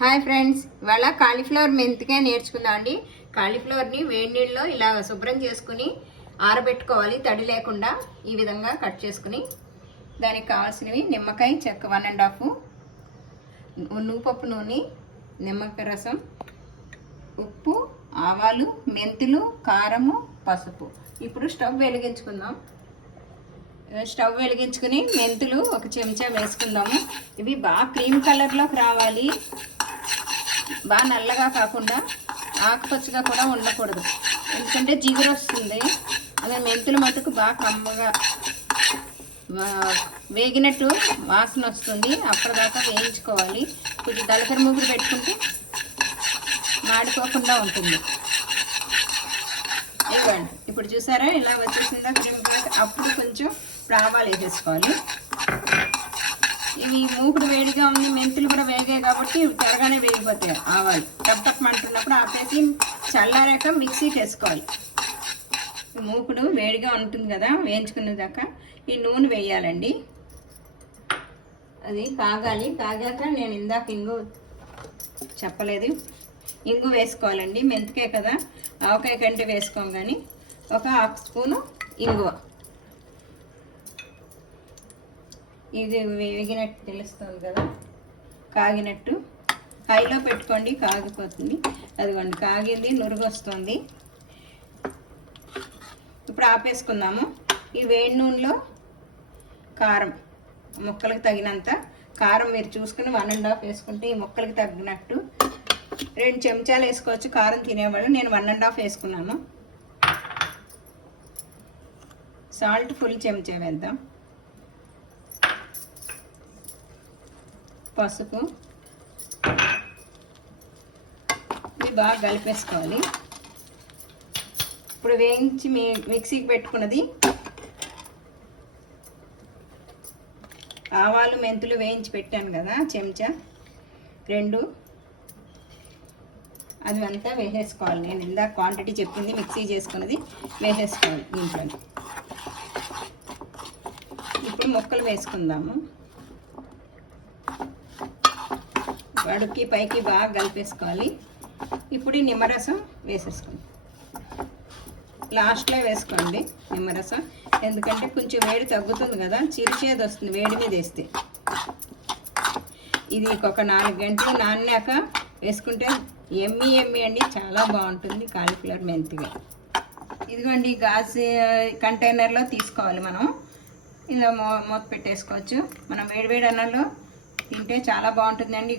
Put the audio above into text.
Hi friends, ఇవాళ cauliflower మెంతికాయ నేర్చుకుందాం అండి. కాలీఫ్లవర్ని వేడి నీళ్ళలో ఇలా శుభ్రం చేసుకుని ఆరబెట్టుకోవాలి, తడి లేకుండా. ఈ విధంగా కట్ చేసుకుని దానికి కావాల్సినవి నిమ్మకాయ చెక్క 1½ నువ్వుపప్పు నూనె, నిమ్మకాయ రసం, ఉప్పు, ఆవాలు, మెంతులు, కారము, పసుపు. ఇప్పుడు స్టవ్ వెలిగించుకుందాం. స్టవ్ వెలిగించుకుని మెంతులు 1 చెంచా వేసుకుందాము. ఇవి బాగా క్రీమ్ కలర్లోకి రావాలి, బాగా నల్లగా కాకుండా ఆకుపచ్చగా కూడా ఉండకూడదు, ఎందుకంటే జిగురు వస్తుంది. అదే మెంతులు మటుకు బాగా కమ్మగా వేగినట్టు వాసన వస్తుంది, అప్పటిదాకా వేయించుకోవాలి. కొంచెం దళసరి మూగుడు పెట్టుకుంటే మాడిపోకుండా ఉంటుంది. ఇవ్వండి, ఇప్పుడు చూసారా ఇలా వచ్చేసిందా క్రీమ్ కలర్. అప్పుడు కొంచెం ఆవాలు వేసేసుకోవాలి. ఇవి మూకుడు వేడిగా ఉంది, మెంతులు కూడా వేగాయి కాబట్టి త్వరగానే వేగిపోతాయి. ఆవాలు టప్పమంటున్నప్పుడు ఆపేసి చల్లారాక మిక్సీకి వేసుకోవాలి. మూకుడు వేడిగా ఉంటుంది కదా, వేయించుకునేదాకా ఈ నూనె వేయాలండి. అది కాగాలి. కాగాక నేను ఇందాక ఇంగు చెప్పలేదు, ఇంగు వేసుకోవాలండి. మెంతికాయ కదా, ఆవకాయ కంటే వేసుకోం, కానీ 1/2 స్పూను ఇంగువ. ఇది వేగినట్టు తెలుస్తుంది కదా, కాగినట్టు. హైలో పెట్టుకోండి, కాగిపోతుంది. అదిగోండి కాగింది, నురుగు వస్తుంది. ఇప్పుడు ఆపేసుకుందాము. ఈ వేడి నూనెలో కారం, ముక్కలకు తగినంత కారం మీరు చూసుకుని 1½ వేసుకుంటే ఈ ముక్కలకు తగినట్టు 2 చెంచాలు వేసుకోవచ్చు. కారం తినేవాళ్ళు, నేను 1½ వేసుకున్నాను. సాల్ట్ ఫుల్ చెంచా వేద్దాం. పసుపు. ఇది బాగా కలిపేసుకోవాలి. ఇప్పుడు వేయించి మిక్సీకి పెట్టుకున్నది ఆవాలు, మెంతులు వేయించి పెట్టాను కదా, చెంచా 2, అది అంతా వేసేసుకోవాలి. నేను ఇందాక క్వాంటిటీ చెప్పింది, మిక్సీ చేసుకున్నది వేసేసుకోవాలి దీంట్లో. ఇప్పుడు ముక్కలు వేసుకుందాము. అడుక్కి పైకి బాగా కలిపేసుకోవాలి. ఇప్పుడు ఈ నిమ్మరసం వేసేసుకోండి. లాస్ట్లో వేసుకోండి నిమ్మరసం, ఎందుకంటే కొంచెం వేడి తగ్గుతుంది కదా, చిరుచేది వస్తుంది వేడి మీద వేస్తే. ఇది ఒక 4 గంటలు నానాక వేసుకుంటే ఎమ్మి అండి, చాలా బాగుంటుంది కాలీఫ్లవర్ మెంతిగా. ఇదిగోండి, గాజు కంటైనర్లో తీసుకోవాలి మనం. ఇలా మూత పెట్టేసుకోవచ్చు. మనం వేడివేడి అన్నంలో తింటే చాలా బాగుంటుందండి.